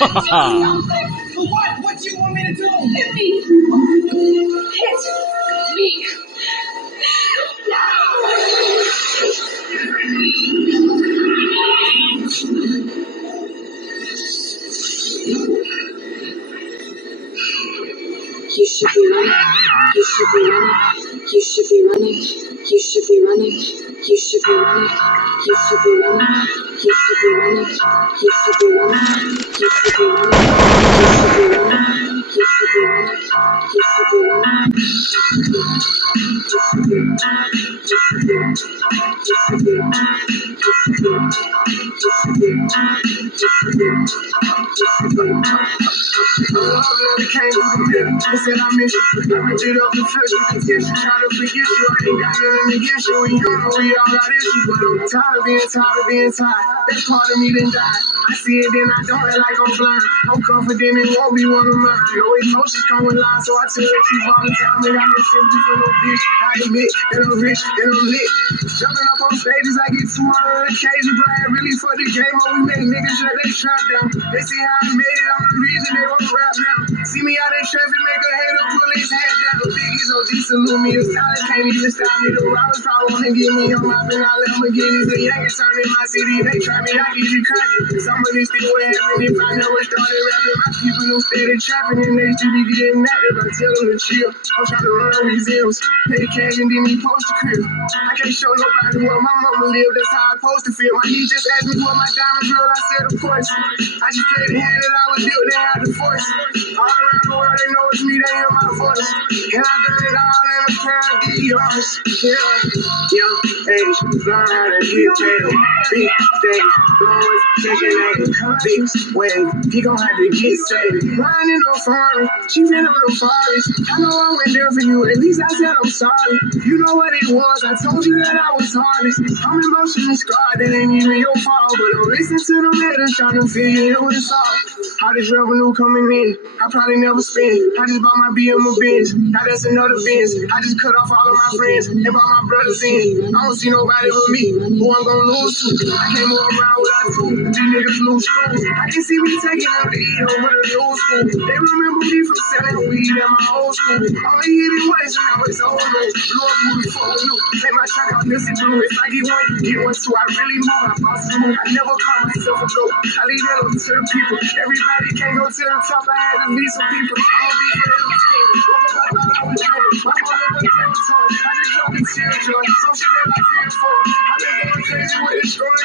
What? What do you want me to do? Hit me. Hit me. You should be running. You should be running. You should be running. You should be running. You should be running. You should be running. You should be running. You should be running. You should be running. You should be running. You should be running. You should be running. They said I miss you. I ripped it up and flipped it. Attention, trying to forget you. I ain't got nothing against you. And you know we all got issues. But I'm tired of being tired. That part of me done died. I see it, then I don't act like I'm blind. I'm confident it won't be one of mine. No emotions come with lies, so I tell that you all the time. Ain't got no sympathy for no bitch. I admit that I'm rich and I'm lit. Jumping up on stages, I get 200 occasions. But I ain't really for the game. Oh, we make niggas shut they trap down. They see how I made it. I'm the reason they wanna rap now. See me out in traffic, make a hater pull his hat down. Biggie's OG salute me. It's time can't even stop me. The robbers probably wanna get me on my thing. I let them get me. The youngest turn in my city. They try me, I get you cracking. Some of this still would happen if I never started rapping. My people don't steady trapping and they should be getting active. I tell them to chill. I'm trying to run museums. Pay cash and then he post a crib. I can't show nobody where my mama live. That's how I'm supposed to feel. My he just asked me for my diamond girl. I said, of course. I just played the hand that I was dealt. They had the force. All around the world, they know it's me. They hear my voice. And I done it all in a pair of DRs. Yeah. Young age, blind and hit tail. Big thing, blowing, shaking that big wave. He gon' have to get saved. Riding on foreign, she been on the forest. I know I went there for you. At least I said I'm sorry. You know what it was. I told you that I was hardest. I'm emotionally scarred. That ain't even your fault. But I'm listening to them haters trying to figure it with us all. All this revenue coming in, I probably never spend. I just bought my BM Benz. Now that's another Benz. I just cut off all of my friends and brought my brothers in. I don't see nobody but me. Who I'm gonna lose to? I can't move around without food. These niggas lose school. I can see me taking them to eat over the new school. They remember me from selling weed at my old school. Only hit it once and now it's over. Lord, who the fuck knew? Take my track out, listen to it. If I get one, you get one too. I really move, I boss move. I never call myself a goat. I leave that up to the people. Everybody can't go to the top. I had to meet some people. I'ma be for them scared. What if I thought I was ready? My mother was never told. I just drove the children. Some shit that I feel for. I've been going crazy with this story.